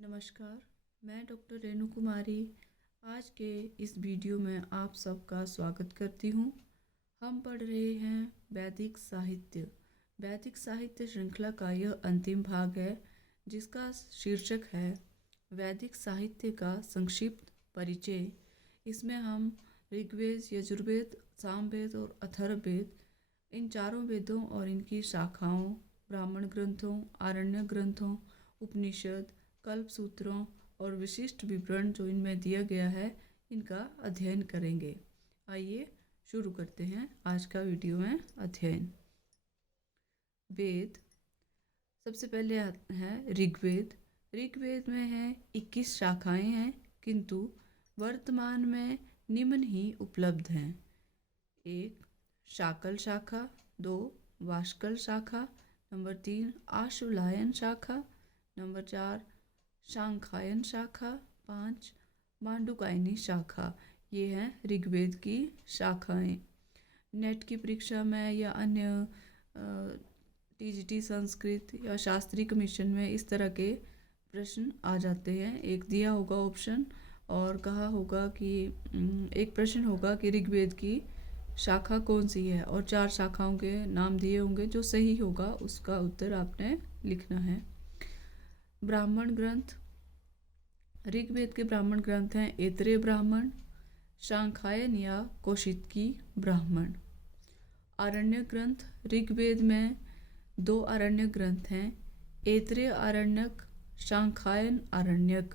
नमस्कार, मैं डॉक्टर रेणु कुमारी आज के इस वीडियो में आप सबका स्वागत करती हूँ। हम पढ़ रहे हैं वैदिक साहित्य। वैदिक साहित्य श्रृंखला का यह अंतिम भाग है जिसका शीर्षक है वैदिक साहित्य का संक्षिप्त परिचय। इसमें हम ऋग्वेद, यजुर्वेद, सामवेद और अथर्ववेद इन चारों वेदों और इनकी शाखाओं, ब्राह्मण ग्रंथों, आरण्य ग्रंथों, उपनिषद, कल्प सूत्रों और विशिष्ट विवरण जो इनमें दिया गया है इनका अध्ययन करेंगे। आइए शुरू करते हैं आज का वीडियो में अध्ययन। वेद, सबसे पहले है ऋग्वेद। ऋग्वेद में है 21 शाखाएं हैं, किंतु वर्तमान में निम्न ही उपलब्ध हैं। 1 शाकल शाखा, 2 वाष्कल शाखा, नंबर 3 आशुलायन शाखा, नंबर 4 शांखायन शाखा, 5 मांडुकायनी शाखा। ये हैं ऋग्वेद की शाखाएं। नेट की परीक्षा में या अन्य टीजीटी संस्कृत या शास्त्री कमीशन में इस तरह के प्रश्न आ जाते हैं। एक दिया होगा ऑप्शन और कहा होगा कि एक प्रश्न होगा कि ऋग्वेद की शाखा कौन सी है और 4 शाखाओं के नाम दिए होंगे। जो सही होगा उसका उत्तर आपने लिखना है। ब्राह्मण ग्रंथ, ऋग्वेद के ब्राह्मण ग्रंथ हैं ऐतरेय ब्राह्मण, शांखायन या कौशितकी ब्राह्मण। आरण्य ग्रंथ, ऋग्वेद में 2 आरण्य ग्रंथ हैं, ऐतरेय आरण्यक, शांखायन आरण्यक।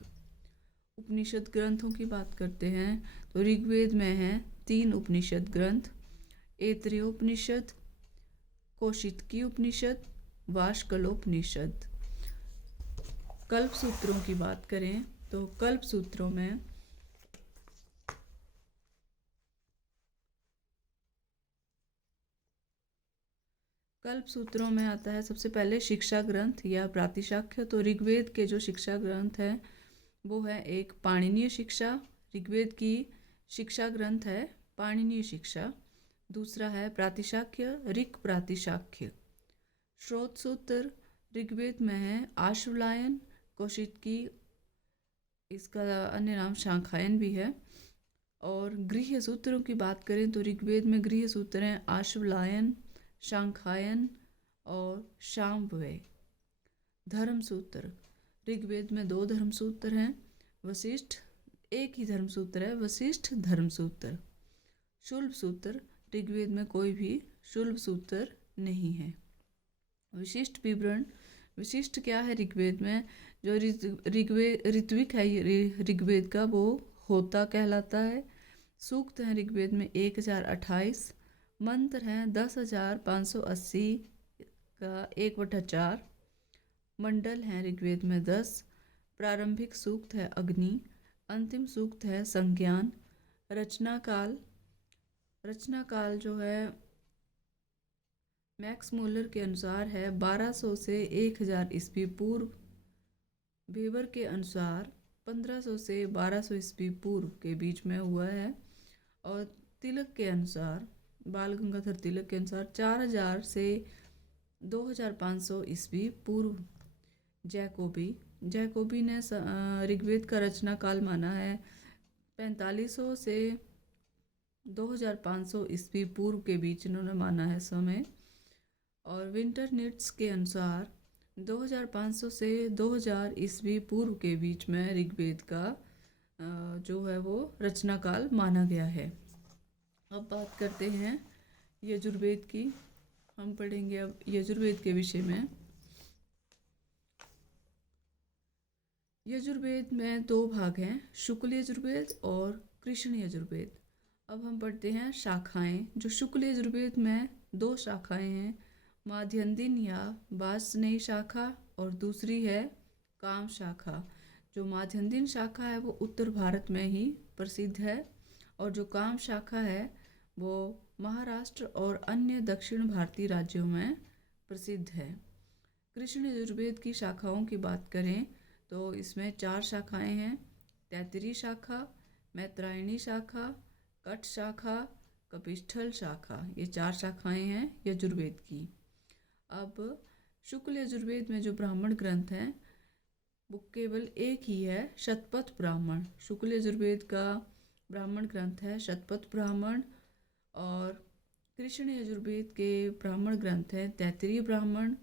उपनिषद ग्रंथों की बात करते हैं तो ऋग्वेद में हैं 3 उपनिषद ग्रंथ, ऐतरेयोपनिषद, कौशितकी उपनिषद, वाष्कलोपनिषद। कल्प सूत्रों की बात करें तो कल्प सूत्रों में आता है सबसे पहले शिक्षा ग्रंथ या प्रातिशाख्य। तो ऋग्वेद के जो शिक्षा ग्रंथ हैं वो है एक पाणिनीय शिक्षा, ऋग्वेद की शिक्षा ग्रंथ है पाणिनीय शिक्षा। दूसरा है प्रातिशाख्य, ऋक् प्रातिशाख्य। स्रोत सूत्र ऋग्वेद में है आशुलायन, कौशितकी, इसका अन्य नाम शांखायन भी है। और गृह्य सूत्रों की बात करें तो ऋग्वेद में गृह्य सूत्र हैं आशुलायन, शांखायन और शाम्भवे। धर्म सूत्र, ऋग्वेद में 2 धर्म सूत्र हैं, वशिष्ठ, एक ही धर्म सूत्र है वशिष्ठ धर्म सूत्र। शुल्ब सूत्र, ऋग्वेद में कोई भी शुल्ब सूत्र नहीं है। विशिष्ट विवरण, विशिष्ट क्या है ऋग्वेद में, जो ऋत्विक है ऋग्वेद का वो होता कहलाता है। सूक्त हैं ऋग्वेद में 1028, मंत्र हैं 10,580 का 1/4, मंडल हैं ऋग्वेद में 10। प्रारंभिक सूक्त है अग्नि, अंतिम सूक्त है संज्ञान। रचनाकाल, रचनाकाल जो है मैक्स मूलर के अनुसार है 1200 से 1000 ईस्वी पूर्व। वेबर के अनुसार 1500 से 1200 ईस्वी पूर्व के बीच में हुआ है। और तिलक के अनुसार, बाल गंगाधर तिलक के अनुसार 4000 से 2500 ईस्वी पूर्व। जैकोबी ने ऋग्वेद का रचना काल माना है 4500 से 2500 ईस्वी पूर्व के बीच इन्होंने माना है समय। और विंटरनिट्स के अनुसार 2500 से 2000 ईस्वी पूर्व के बीच में ऋग्वेद का जो है वो रचना काल माना गया है। अब बात करते हैं यजुर्वेद की। हम पढ़ेंगे अब यजुर्वेद के विषय में। यजुर्वेद में 2 भाग हैं, शुक्ल यजुर्वेद और कृष्ण यजुर्वेद। अब हम पढ़ते हैं शाखाएं। जो शुक्ल यजुर्वेद में 2 शाखाएं हैं, माध्यन्दिन या वासनेयी शाखा और दूसरी है काम शाखा। जो माध्यन्दिन शाखा है वो उत्तर भारत में ही प्रसिद्ध है और जो काम शाखा है वो महाराष्ट्र और अन्य दक्षिण भारतीय राज्यों में प्रसिद्ध है। कृष्ण यजुर्वेद की शाखाओं की बात करें तो इसमें 4 शाखाएं हैं, तैत्तिरीय शाखा, मैत्रायणी शाखा, कठ शाखा, कपिस्थल शाखा। ये 4 शाखाएं हैं यजुर्वेद की। अब शुक्ल यजुर्वेद में जो ब्राह्मण ग्रंथ हैं बुक केवल एक ही है, शतपथ ब्राह्मण। शुक्ल यजुर्वेद का ब्राह्मण ग्रंथ है शतपथ ब्राह्मण। और कृष्ण यजुर्वेद के ब्राह्मण ग्रंथ हैं तैत्तिरीय ब्राह्मण,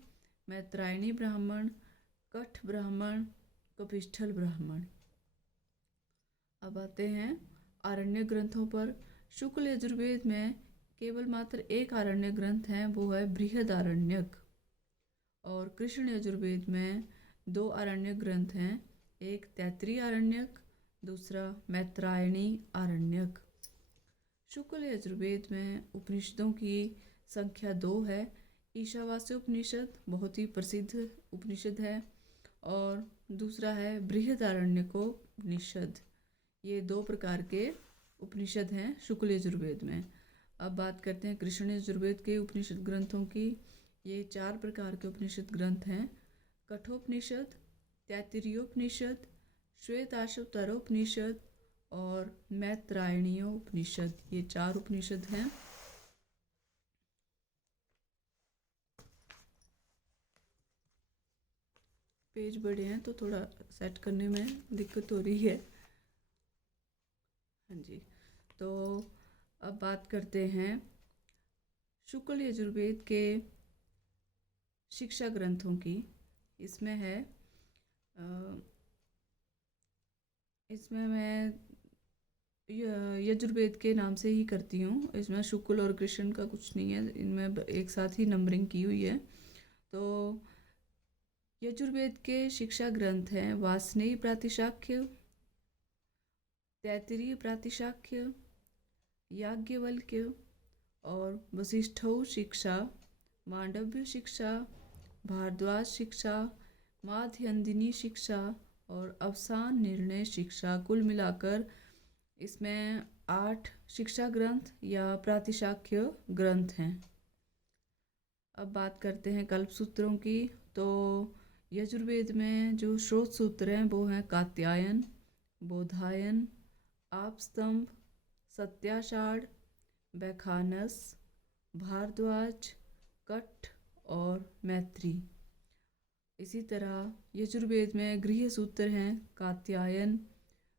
मैत्रायणी ब्राह्मण, कठ ब्राह्मण, कपिस्थल ब्राह्मण। अब आते हैं आरण्य ग्रंथों पर। शुक्ल यजुर्वेद में केवल मात्र एक आरण्य ग्रंथ है, वो है बृहदारण्यक। और कृष्ण यजुर्वेद में दो आरण्य ग्रंथ हैं, एक तैत्तिरीय आरण्यक, दूसरा मैत्रायणी आरण्यक। शुक्ल यजुर्वेद में उपनिषदों की संख्या 2 है। ईशावास्य उपनिषद बहुत ही प्रसिद्ध उपनिषद है और दूसरा है बृहदारण्यकोपनिषद। ये 2 प्रकार के उपनिषद हैं शुक्ल यजुर्वेद में। अब बात करते हैं कृष्ण यजुर्वेद के उपनिषद ग्रंथों की। ये 4 प्रकार के उपनिषद ग्रंथ हैं, कठोपनिषद, तैत्तिरीयोपनिषद, श्वेताश्वतरोपनिषद और मैत्रायणीयोपनिषद। ये 4 उपनिषद हैं। पेज बड़े हैं तो थोड़ा सेट करने में दिक्कत हो रही है। हाँ जी, तो अब बात करते हैं शुक्ल यजुर्वेद के शिक्षा ग्रंथों की। इसमें है इसमें मैं यजुर्वेद के नाम से ही करती हूँ। इसमें शुक्ल और कृष्ण का कुछ नहीं है, इनमें एक साथ ही नंबरिंग की हुई है। तो यजुर्वेद के शिक्षा ग्रंथ हैं वासनेयी प्रातिशाख्य, तैत्तिरीय प्रातिशाख्य, याज्ञवल्क्य और वशिष्ठौ शिक्षा, मांडव्य शिक्षा, भारद्वाज शिक्षा, माध्यन्दिनी शिक्षा और अवसान निर्णय शिक्षा। कुल मिलाकर इसमें 8 शिक्षा ग्रंथ या प्रातिशाख्य ग्रंथ हैं। अब बात करते हैं कल्प सूत्रों की। तो यजुर्वेद में जो स्रोत सूत्र हैं वो हैं कात्यायन, बोधायन, आपस्तंभ, सत्याषाढ़, वैखानस, भारद्वाज, कठ और मैत्री। इसी तरह यजुर्वेद में गृह्य सूत्र हैं कात्यायन,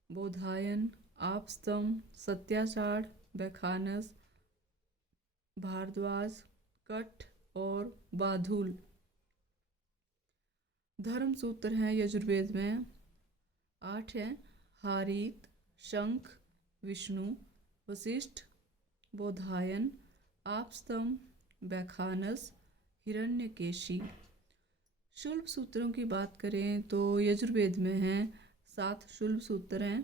बोधायन, आपस्तंभ, सत्याषाढ़, वैखानस, भारद्वाज, कठ और बाधुल। धर्म सूत्र हैं यजुर्वेद में 8 हैं, हारीत, शंख, विष्णु, वशिष्ठ, बोधायन, आपस्तंभ, वैखानस, हिरण्यकेशी। शुल्ब सूत्रों की बात करें तो यजुर्वेद में हैं 7 शुल्ब सूत्र हैं,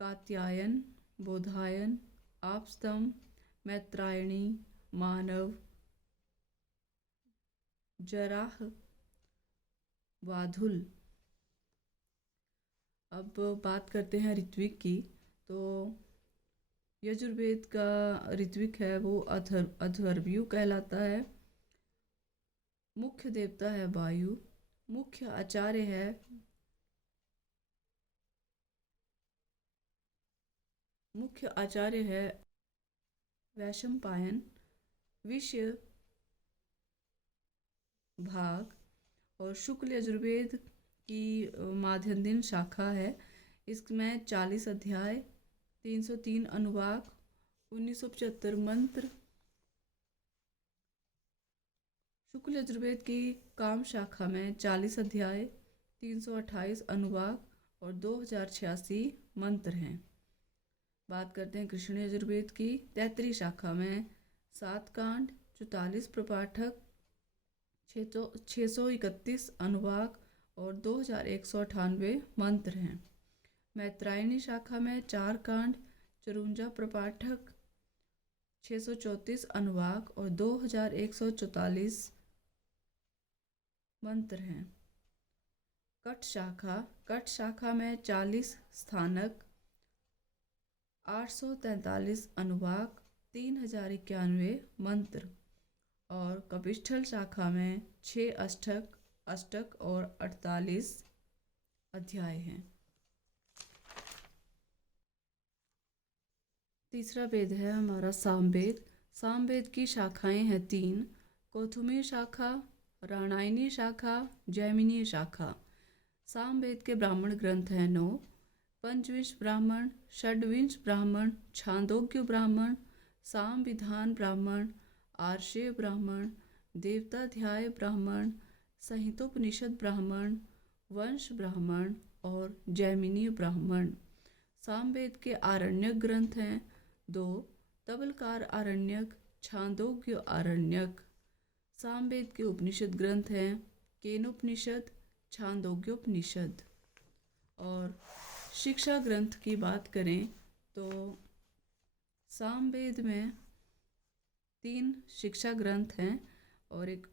कात्यायन, बोधायन, आपस्तंभ, मैत्रायणी, मानव, जराह, वाधुल। अब बात करते हैं ऋत्विक की। तो यजुर्वेद का ऋत्विक है वो अथर्वयु कहलाता है। मुख्य देवता है वायु, मुख्य आचार्य है वैशंपायन, विषय भाग। और शुक्ल यजुर्वेद की माध्यन्दिन शाखा है। इसमें 40 अध्याय, 303 अनुवाक, 1975 मंत्र। शुक्ल यजुर्वेद की काम शाखा में 40 अध्याय, 328 अनुवाक और 2086 मंत्र हैं। बात करते हैं कृष्ण यजुर्वेद की। तैत्तिरीय शाखा में 7 कांड, 44 प्रपाठक, 631 अनुवाक और 2198 मंत्र हैं। मैत्रायणी शाखा में 4 कांड, 54 प्रपाठक, 634 अनुवाक और 2144 मंत्र हैं। कठ शाखा में 40 स्थानक, 843 अनुवाक, 3091 मंत्र। और कपिस्थल शाखा में 6 अष्टक और 48 अध्याय हैं। तीसरा वेद है हमारा सामवेद। सामवेद की शाखाएं हैं 3, कौथुमी शाखा, राणायनी शाखा, जैमिनी शाखा। सामवेद के ब्राह्मण ग्रंथ हैं 9। पंचविंश ब्राह्मण, षड्विंश ब्राह्मण, छांदोग्य ब्राह्मण, साम विधान ब्राह्मण, आर्षेय ब्राह्मण, देवताध्याय ब्राह्मण, संहितोपनिषद ब्राह्मण, वंश ब्राह्मण और जैमिनीय ब्राह्मण। सामवेद के आरण्यक ग्रंथ हैं 2। तबलकार आरण्यक, छांदोग्य आरण्यक। सामवेद के उपनिषद ग्रंथ हैं केनोपनिषद, छांदोग्योपनिषद। और शिक्षा ग्रंथ की बात करें तो सामवेद में 3 शिक्षा ग्रंथ हैं और एक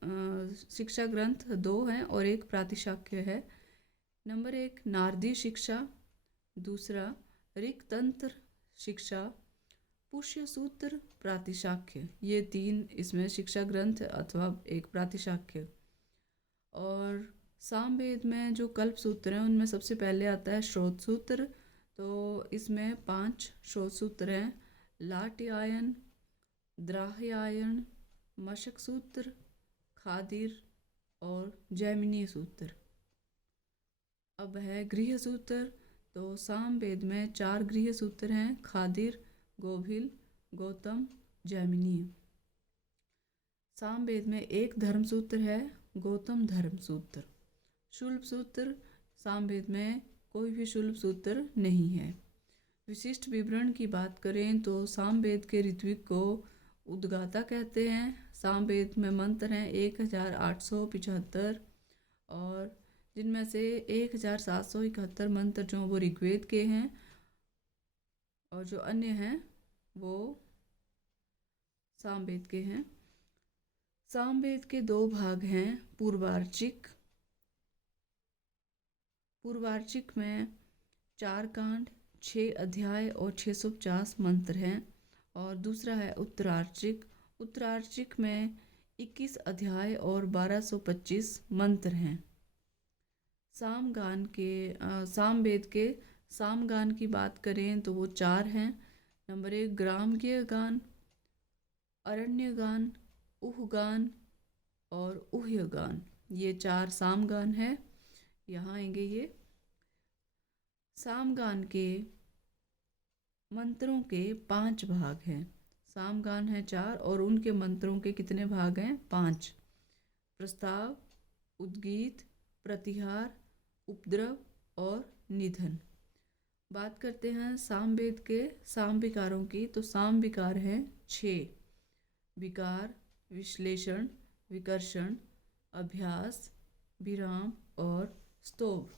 शिक्षा ग्रंथ 2 हैं और एक प्रातिशाख्य है। नंबर 1 नारदी शिक्षा, दूसरा ऋक्तंत्र शिक्षा, पुष्य सूत्र, प्रातिशाख्य। ये 3 इसमें शिक्षा ग्रंथ अथवा एक प्रातिशाख्य। और सामवेद में जो कल्प सूत्र हैं उनमें सबसे पहले आता है श्रोत सूत्र। तो इसमें 5 श्रोत सूत्र हैं: लाट्यायन, द्राह्यायन, मशक सूत्र, खादिर और जैमिनीय सूत्र। अब है गृह सूत्र। तो सामवेद में 4 गृह सूत्र हैं: खादिर, गोभिल, गौतम, जैमिनीय। सामवेद में एक धर्म सूत्र है, गौतम धर्म सूत्र। शुल्ब सूत्र, सामवेद में कोई भी शुल्ब सूत्र नहीं है। विशिष्ट विवरण की बात करें तो सामवेद के ऋत्विक को उद्गाता कहते हैं। सामवेद में मंत्र हैं 1875 और जिनमें से 1771 मंत्र जो वो ऋग्वेद के हैं और जो अन्य हैं वो सामवेद के हैं। सामवेद के 2 भाग हैं: पूर्वार्चिक। पूर्वार्चिक में 4 कांड, 6 अध्याय और 650 मंत्र हैं। और दूसरा है उत्तरार्चिक। उत्तरार्चिक में 21 अध्याय और 1225 मंत्र हैं। सामवेद के सामगान की बात करें तो वो 4 हैं। नंबर 1 ग्राम्य गान, अरण्य गान, उहगान और उह्य गान। ये 4 सामगान है। यहाँ आएंगे ये सामगान के मंत्रों के 5 भाग हैं। सामगान है 4 और उनके मंत्रों के कितने भाग हैं? 5। प्रस्ताव, उद्गीत, प्रतिहार, उपद्रव और निधन। बात करते हैं सामवेद के साम विकारों की। तो साम विकार हैं 6: विकार, विश्लेषण, विकर्षण, अभ्यास, विराम और स्तोभ।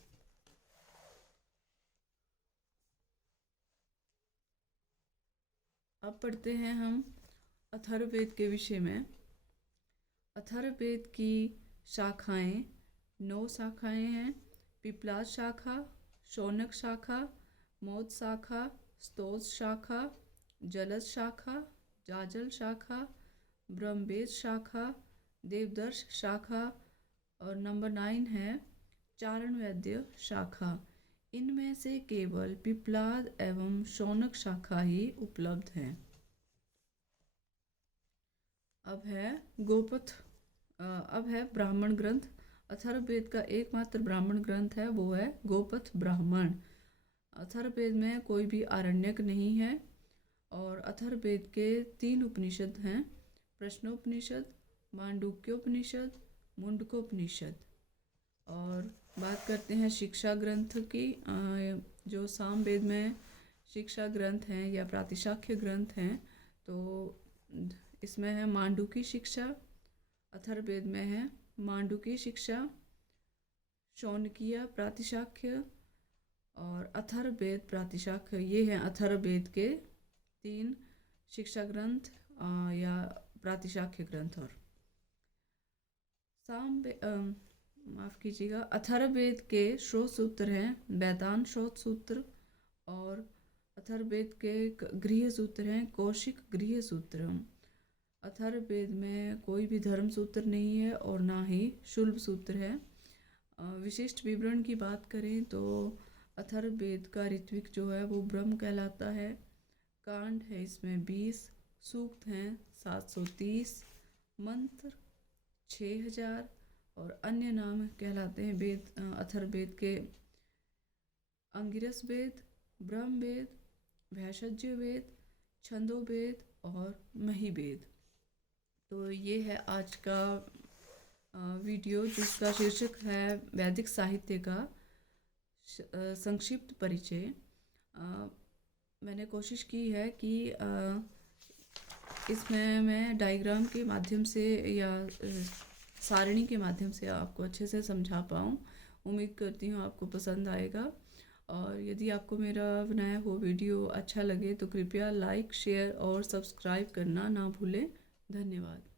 अब पढ़ते हैं हम अथर्ववेद के विषय में। अथर्ववेद की शाखाएं 9 शाखाएं हैं: पिपलाद शाखा, शौनक शाखा, मोद शाखा, स्तोज शाखा, जलज शाखा, जाजल शाखा, ब्रह्मवेद शाखा, देवदर्श शाखा और नंबर 9 है चारणवैद्य शाखा। इनमें से केवल पिपलाद एवं शौनक शाखा ही उपलब्ध हैं। अब है ब्राह्मण ग्रंथ। अथर्ववेद का एकमात्र ब्राह्मण ग्रंथ है वो है गोपथ ब्राह्मण। अथर्ववेद में कोई भी आरण्यक नहीं है। और अथर्ववेद के 3 उपनिषद हैं: प्रश्नोपनिषद, मांडूक्योपनिषद, मुंडकोपनिषद। और बात करते हैं शिक्षा ग्रंथ की। जो सामवेद में शिक्षा ग्रंथ हैं या प्रातिशाख्य ग्रंथ हैं तो इसमें है मांडूकी शिक्षा। अथर्ववेद में है मांडूकी शिक्षा, शौनकीय प्रातिशाख्य और अथर्ववेद प्रातिशाख्य। ये हैं अथर्ववेद के 3 शिक्षा ग्रंथ या प्रातिशाख्य ग्रंथ। और माफ कीजिएगा, अथर्ववेद के स्रोत सूत्र हैं वेदांत स्रोत सूत्र और अथर्ववेद के गृह सूत्र हैं कौशिक गृह सूत्र। अथर्ववेद में कोई भी धर्म सूत्र नहीं है और ना ही शुल्ब सूत्र है। विशिष्ट विवरण की बात करें तो अथर्ववेद का ऋत्विक जो है वो ब्रह्म कहलाता है। कांड है इसमें 20, सूक्त हैं 730, मंत्र 6000, और अन्य नाम कहलाते हैं वेद अथर्ववेद के अंगिरस वेद, ब्रह्म वेद, भैषज्य वेद, छंदोवेद और महिवेद। तो ये है आज का वीडियो जिसका शीर्षक है वैदिक साहित्य का संक्षिप्त परिचय। मैंने कोशिश की है कि इसमें मैं डायग्राम के माध्यम से या सारणी के माध्यम से आपको अच्छे से समझा पाऊँ। उम्मीद करती हूँ आपको पसंद आएगा। और यदि आपको मेरा बनाया हुआ वीडियो अच्छा लगे तो कृपया लाइक, शेयर और सब्सक्राइब करना ना भूलें। धन्यवाद।